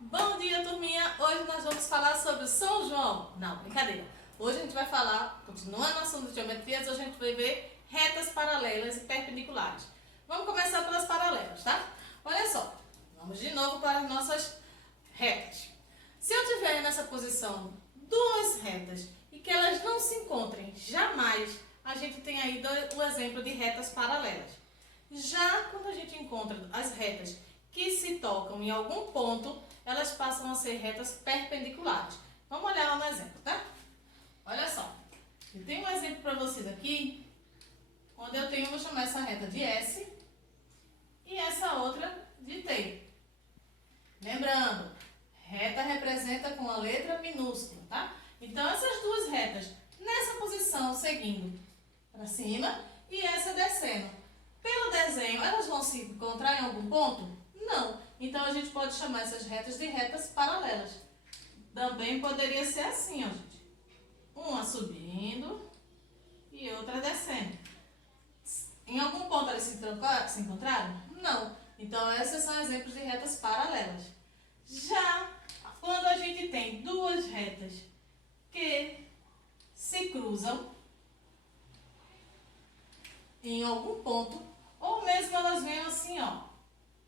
Bom dia, turminha! Hoje nós vamos falar sobre o São João. Não, brincadeira. Hoje a gente vai falar, continuando no assunto de geometria, hoje a gente vai ver retas paralelas e perpendiculares. Vamos começar pelas paralelas, tá? Olha só, vamos de novo para as nossas retas. Se eu tiver nessa posição duas retas e que elas não se encontrem jamais, a gente tem aí o exemplo de retas paralelas. Já quando a gente encontra as retas que se tocam em algum ponto, elas passam a ser retas perpendiculares. Vamos olhar lá no exemplo, tá? Olha só. Eu tenho um exemplo para vocês aqui, onde eu vou chamar essa reta de S e essa outra de T. Lembrando, reta representa com a letra minúscula, tá? Então, essas duas retas, nessa posição, seguindo para cima e essa descendo. Pelo desenho, elas vão se encontrar em algum ponto? Não. Então, a gente pode chamar essas retas de retas paralelas. Também poderia ser assim, ó, gente. Uma subindo e outra descendo. Em algum ponto elas se encontraram? Não. Então, esses são exemplos de retas paralelas. Já quando a gente tem duas retas que se cruzam em algum ponto, ou mesmo elas vêm assim, ó.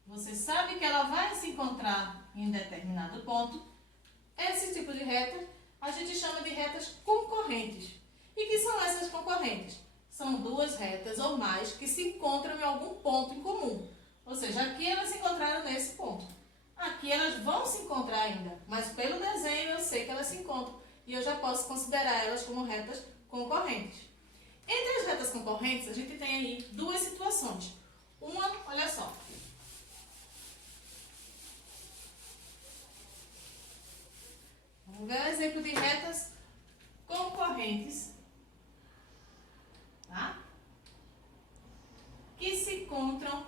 Você sabe que ela vai se encontrar em determinado ponto. Esse tipo de reta a gente chama de retas concorrentes. E que são essas concorrentes? São duas retas ou mais que se encontram em algum ponto em comum. Ou seja, aqui elas se encontraram nesse ponto. Aqui elas vão se encontrar ainda, mas pelo desenho eu sei que elas se encontram e eu já posso considerar elas como retas concorrentes. Entre as retas concorrentes, a gente tem aí duas situações. Uma, olha só. Vamos ver um exemplo de retas concorrentes, tá? Que se encontram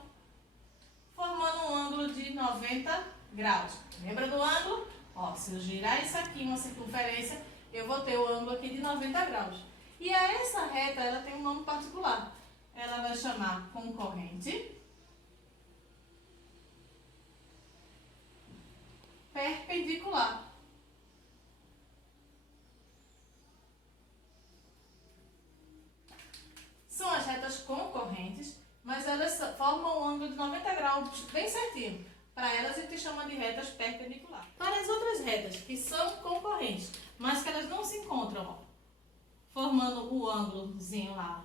formando um ângulo de 90 graus. Lembra do ângulo? Ó, se eu girar isso aqui, uma circunferência, eu vou ter o ângulo aqui de 90 graus. E a essa reta, ela tem um nome particular. Ela vai chamar concorrente perpendicular. São as retas concorrentes, mas elas formam um ângulo de 90 graus bem certinho. Para elas, a gente chama de retas perpendiculares. Para as outras retas que são concorrentes, mas que elas não se encontram, ó, formando o ângulozinho lá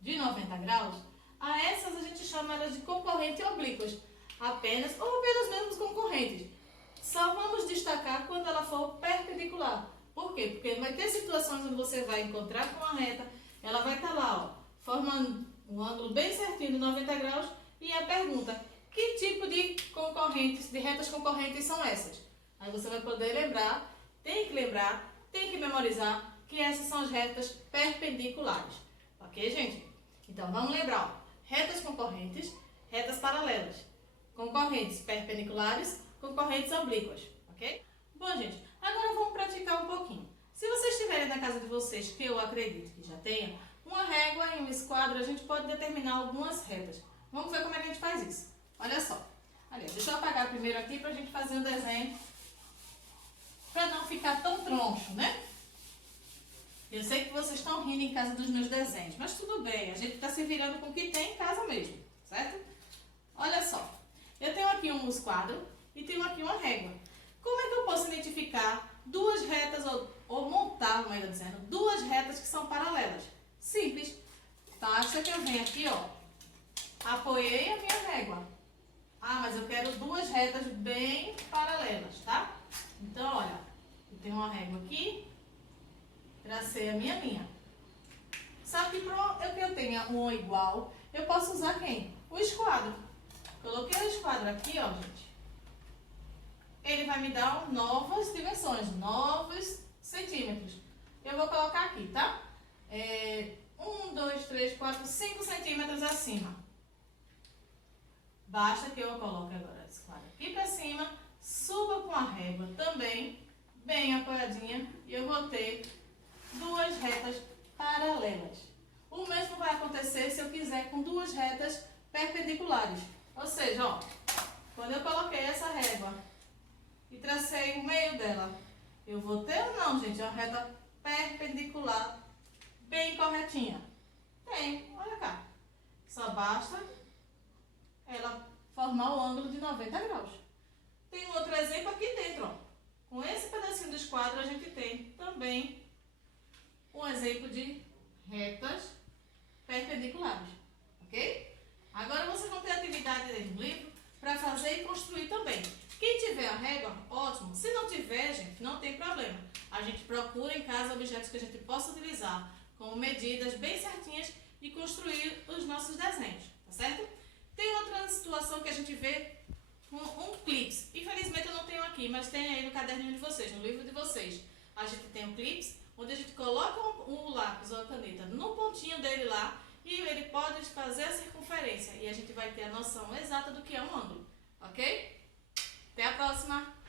de 90 graus, a essas a gente chama elas de concorrentes oblíquas, apenas ou pelos mesmos concorrentes. Só vamos destacar quando ela for perpendicular. Por quê? Porque vai ter situações onde você vai encontrar com a reta, ela vai estar lá, ó, formando um ângulo bem certinho de 90 graus, e a pergunta, que tipo de concorrentes, de retas concorrentes são essas? Aí você vai poder lembrar, tem que memorizar que essas são as retas perpendiculares. Ok, gente? Então, vamos lembrar, ó, retas concorrentes, retas paralelas, concorrentes perpendiculares, concorrentes oblíquas, ok? Bom, gente, agora vamos praticar um pouquinho. Se vocês estiverem na casa de vocês, que eu acredito que já tenha, uma régua e um esquadro, a gente pode determinar algumas retas. Vamos ver como é que a gente faz isso. Olha só. Aliás, deixa eu apagar primeiro aqui para a gente fazer um desenho, para não ficar tão troncho, né? Eu sei que vocês estão rindo em casa dos meus desenhos, mas tudo bem, a gente está se virando com o que tem em casa mesmo, certo? Olha só, eu tenho aqui um esquadro e tenho aqui uma régua. Como é que eu posso identificar duas retas, ou montar, melhor dizendo, duas retas que são paralelas? Simples. Basta que eu venha aqui, ó, apoiei a minha régua. Ah, mas eu quero duas retas bem paralelas, tá? Então, olha, eu tenho uma régua aqui, tracei a minha linha. Só que para que eu tenha um igual, eu posso usar quem? O esquadro. Coloquei o esquadro aqui, ó, gente. Ele vai me dar novas dimensões, novos centímetros. Eu vou colocar aqui, tá? 1, 2, 3, 4, 5 centímetros acima. Basta que eu coloque agora esse quadro aqui para cima, suba com a régua também, bem apoiadinha, e eu vou ter duas retas paralelas. O mesmo vai acontecer se eu quiser com duas retas perpendiculares. Ou seja, ó, quando eu coloquei essa régua meio dela, eu vou ter ou não, gente, uma reta perpendicular bem corretinha? Tem, olha cá. Só basta ela formar o ângulo de 90 graus. Tem um outro exemplo aqui dentro, ó. Com esse pedacinho do esquadro a gente tem também um exemplo de retas perpendiculares, ok? Agora vocês vão ter atividade dentro do livro para fazer e construir também. Quem tiver a régua, ótimo. Se não tiver, gente, não tem problema. A gente procura em casa objetos que a gente possa utilizar com medidas bem certinhas e construir os nossos desenhos, tá certo? Tem outra situação que a gente vê com um clips. Infelizmente eu não tenho aqui, mas tem aí no caderninho de vocês, no livro de vocês. A gente tem um clips onde a gente coloca o lápis ou a caneta no pontinho dele lá e ele pode fazer a circunferência e a gente vai ter a noção exata do que é um ângulo, ok? Até a próxima!